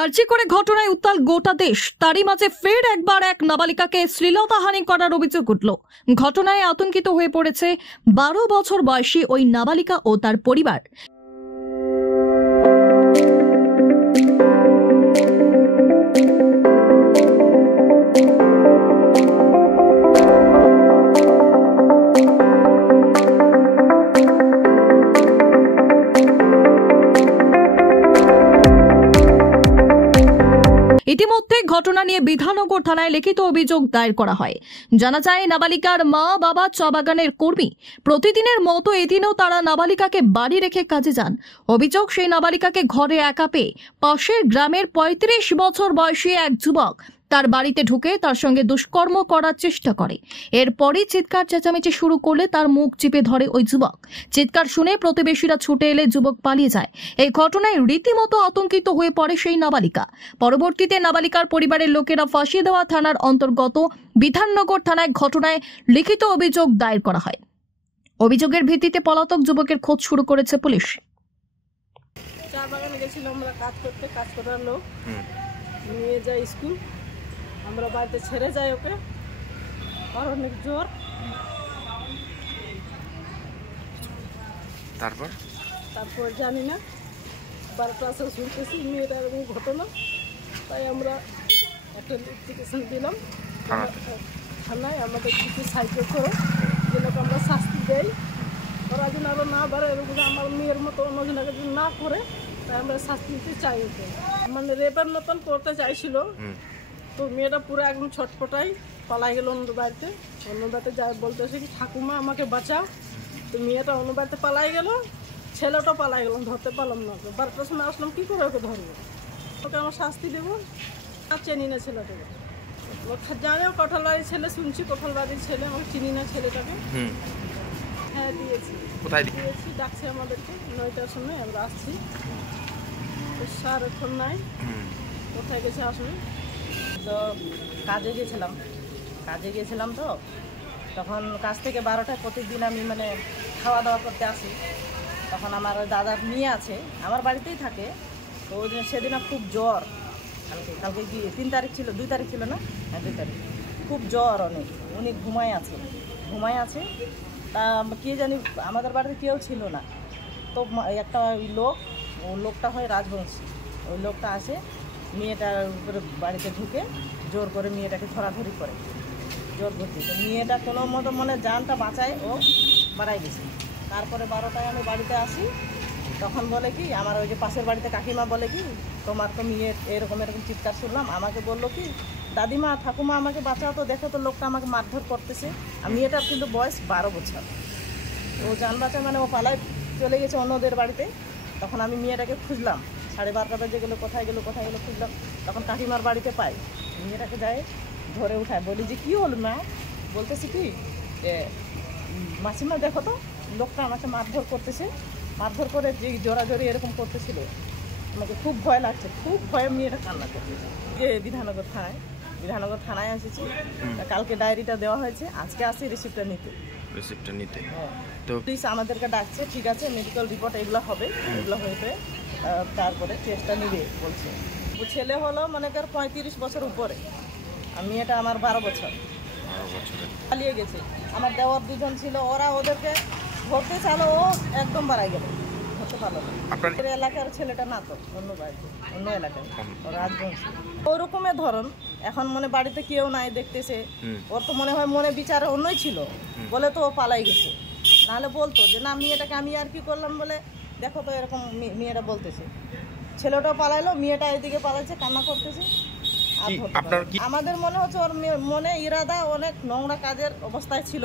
আরজি করে ঘটনায় উত্তাল গোটা দেশ। তারই মাঝে ফের একবার এক নাবালিকাকে শ্লীলতাহানি করার অভিযোগ উঠল। ঘটনায় আতঙ্কিত হয়ে পড়েছে 12 বছর বয়সী ওই নাবালিকা ও তার পরিবার। ইতিমধ্যে ঘটনা নিয়ে বিধাননগর থানায় লিখিত অভিযোগ দায়ের করা হয়। জানা যায়, নাবালিকার মা বাবা চা বাগানের কর্মী। প্রতিদিনের মতো এদিনও তারা নাবালিকাকে বাড়ি রেখে কাজে যান। অভিযোগ, সেই নাবালিকাকে ঘরে একা পেয়ে পাশের গ্রামের 35 বছর বয়সী এক যুবক তার বাড়িতে ঢুকে তার সঙ্গে দুষ্কর্ম করার চেষ্টা করে। এরপরই চিৎকার চেঁচামেচি শুরু করলে তার মুখ চিপে ধরে ওই যুবক। চিৎকার শুনে প্রতিবেশীরা ছুটে এলে যুবক পালিয়ে যায়। এই ঘটনায় রীতিমতো আতঙ্কিত হয়ে পড়ে সেই নাবালিকা। পরবর্তীতে নাবালিকার পরিবারের লোকেরা ফাঁসি দেওয়া থানার অন্তর্গত বিধাননগর থানায় ঘটনায় লিখিত অভিযোগ দায়ের করা হয়। অভিযোগের ভিত্তিতে পলাতক যুবকের খোঁজ শুরু করেছে পুলিশ। চা বাগানে গেছিল আমরা কাজ করতে, কাজ করার লোক নিয়ে যায় স্কুল। আমরা বাড়িতে ছেড়ে যাই ওকে, আর অনেক জোর। তারপর জানি না, 12টা আসে শুনতেছি মেয়েটা এরকম ঘটনা। তাই আমরা একটা নোটিফিকেশন দিলাম থানায়, আমাদের কিছু সাহায্য করো, যেন আমরা শাস্তি দেই। ওরা যেন আরো না বাড়ে, এরকম আমার মেয়ের মতো অন্যজনকে যদি না করে, তাই আমরা শাস্তি দিতে চাই ওকে। মানে রেপের মতন করতে চাইছিল, তো মেয়েটা পুরো একদম ছটপটাই পালাই গেল অন্য বাড়িতে। অন্য বাড়িতে যাই বলতেছে কি ঠাকুমা আমাকে বাঁচাও। তো মেয়েটা অন্য বাড়িতে পালাই গেল, ছেলেটা পালাই গেল, ধরতে পারলাম না ওকে। 12টার সময় আসলাম, কী করে ওকে ধরবো? ওকে আমার শাস্তি দেবো। আর চিনি না ছেলেটাকে, জানেও কোঠালবাড়ির ছেলে, শুনছি কোঠালবাড়ির ছেলে, আমাকে চিনি না ছেলেটাকে। হ্যাঁ দিয়েছি, দিয়েছি, ডাকছে আমাদেরকে 9টার সময়, আমরা আসছি। তো স্যার এখন নাই, কোথায় গেছে আসলে। তো কাজে গিয়েছিলাম তো তখন কাজ থেকে 12টায় প্রত্যেকদিন আমি মানে খাওয়া দাওয়া করতে আসি। তখন আমার দাদার মেয়ে আছে, আমার বাড়িতেই থাকে। তো ওই দিন সেদিন খুব জ্বর, কালকে কি 3 তারিখ ছিল, 2 তারিখ ছিল না? হ্যাঁ 2 তারিখ। খুব জ্বর, উনি ঘুমায় আছে। তা কে জানি, আমাদের বাড়িতে কেউ ছিল না। তো একটা লোকটা হয় রাজবংশী, ওই লোকটা আসে, মেয়েটার উপরে বাড়িতে ঢুকে জোর করে মেয়েটাকে ধরাধরি করে, জোর করতে। তো মেয়েটা কোনো মতো মানে জানটা বাঁচায়, ও বাড়াই গেছে। তারপরে 12টায় আমি বাড়িতে আসি, তখন বলে কি, আমার ওই যে পাশের বাড়িতে কাকিমা বলে কি, তোমার তো মেয়ে এরকম চিৎকার শুনলাম। আমাকে বললো কি, দাদিমা ঠাকুমা আমাকে বাঁচাও তো, দেখো তো লোকটা আমাকে মারধর করতেছে। আর মেয়েটার কিন্তু বয়স 12 বছর। ও জান বাঁচা মানে ও পালায় চলে গেছে অন্যদের বাড়িতে। তখন আমি মেয়েটাকে খুঁজলাম, 12:30 বাজে গেলো, কোথায় গেলো খুঁজলাম। তখন কাকিমার বাড়িতে পাই, মেয়েটাকে যায় ধরে উঠায়, বলি যে কী হলো মা? বলতেছি কি, মাসিমা দেখো তো লোকটা আমাকে মারধর করতেছে, মারধর করে যে জোরাজোরি এরকম করতেছিল। আমাকে খুব ভয় লাগছে, খুব ভয়ে মেয়েটা কান্না করতেছে। যে বিধাননগর থানায় এসেছি, কালকে ডায়েরিটা দেওয়া হয়েছে, আজকে আসি রিসিপ্টটা নিতে। হ্যাঁ, তো প্লিজ আমাদেরকে ডাকছে, ঠিক আছে, মেডিকেল রিপোর্ট এগুলো হবে, এগুলো হয়ে তারপরে কেসটা নিবে বলছে। ছেলে হলো মনে কর 35 বছর উপরে, আর মেয়েটা আমার 12 বছর। পালিয়ে গেছে। আমার দেওয়ার 2 জন ছিল, ওরা ওদেরকে ধরতে চালো, ও একদম বাড়াই গেল, ধরতে পারলো না। আপনার এলাকার ছেলেটা না, তো অন্য বাড়িতে, অন্য এলাকায়, রাজবংশী। ওরকমের ধরন। এখন মনে বাড়িতে কেউ নাই দেখতেছে, ওর তো মনে হয় মনে বিচারে অন্যই ছিল বলে তো ও পালাই গেছে। নাহলে বলতো যে না, মেয়েটাকে আমি আর কি করলাম বলে, দেখো তো এরকম মেয়েটা বলতেছে। ছেলেটাও পালাইলো, মেয়েটা এদিকে পালাইছে, কান্না করতেছে। আমাদের মনে হচ্ছে ওর মনে ইরাদা অনেক নোংরা কাজের অবস্থায় ছিল।